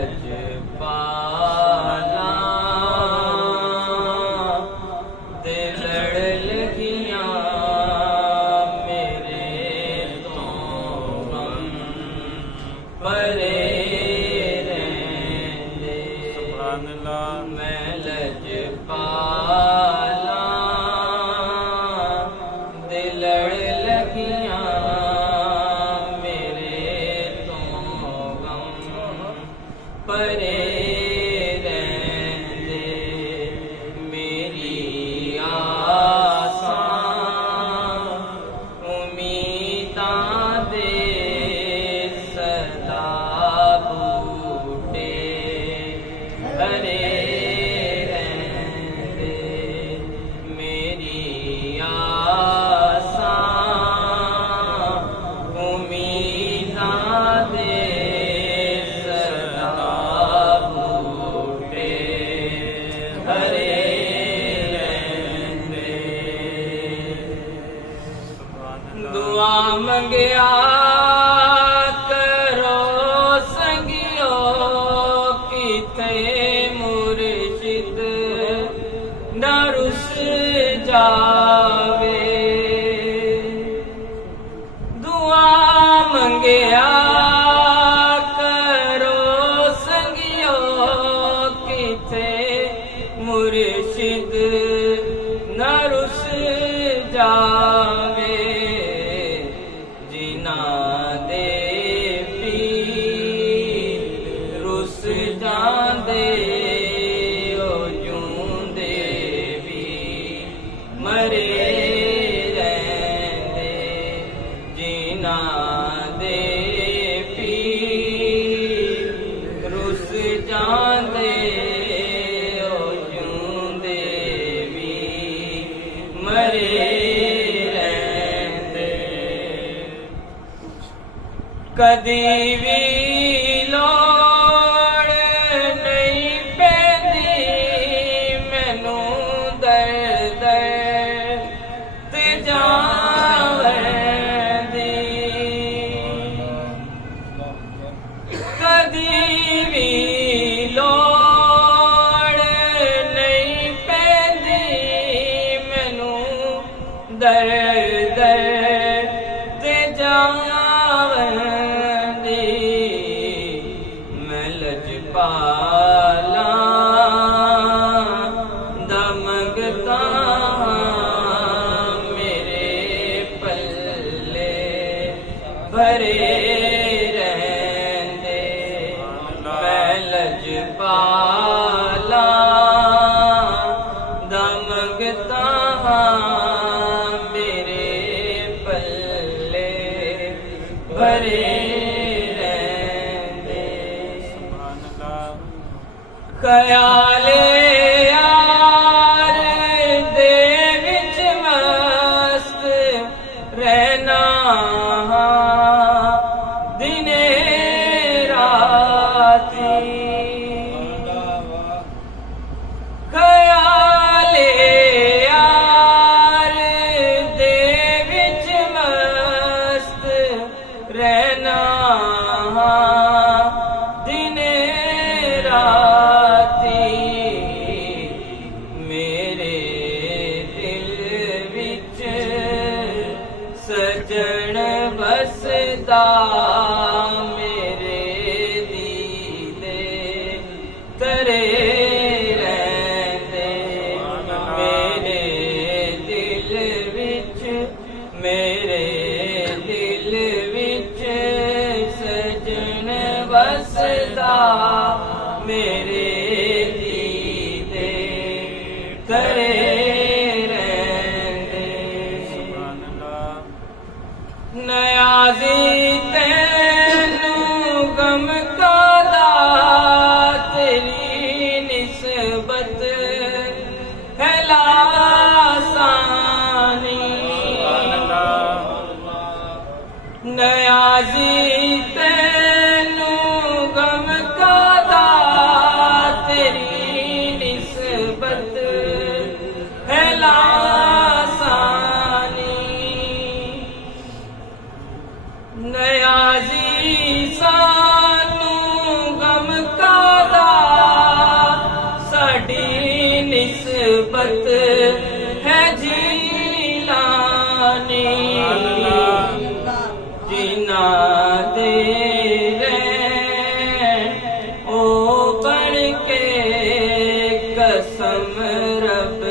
लजपाला ते लड़ लगियां मेरे तो गम परे रहंदे। मैं लजपाला ते लड़ लगियां मेरे तो गम परे रहंदे। मेरी आसां उम्मीदां दे सदा बूटे हरे रहंदे। मेरी आसां उम्मीदां दे सदा बूटे हरे रहंदे। दुआ मंगिया करो संगियो किथे मुर्शिद न रुस जावे। दुआ मंगिया करो संगियो किथे मुर्शिद न रुस जावे। जिन्हां दे पीर रुस जांदे ओ जूंदे भी मरे रहंदे। जिन्हां दे पीर रुस जांदे ओ जूंदे भी मरे रहंदे। कदी भी लोड़ नहीं पैंदी मैनू दर दर ते जावण दी। कदी भी लोड़ नहीं पैंदी मैनू दर दर ते जावण दी। मैं लजपाला दा मंगदा मेरे पल्ले भरे रहंदे। मैं लजपाला दा मंगदा मेरे पल्ले भरे रहंदे। ख्याले यार दे विच मस्त रहना दिने राती। ख्याले यार दे विच मस्त रहना दिने राती। मेरे दिल विच सजन बसदा मेरे दीदे तरे रहंदे। मेरे दिल विच मेरे दिल विच सजन बसदा मेरे दीदे तरे रहंदे। नियाज़ी तैनू गम कादा तेरी निस्बत है लासानी। नियाज़ी तैनू गम कादा ਕਰਮ ਰਬ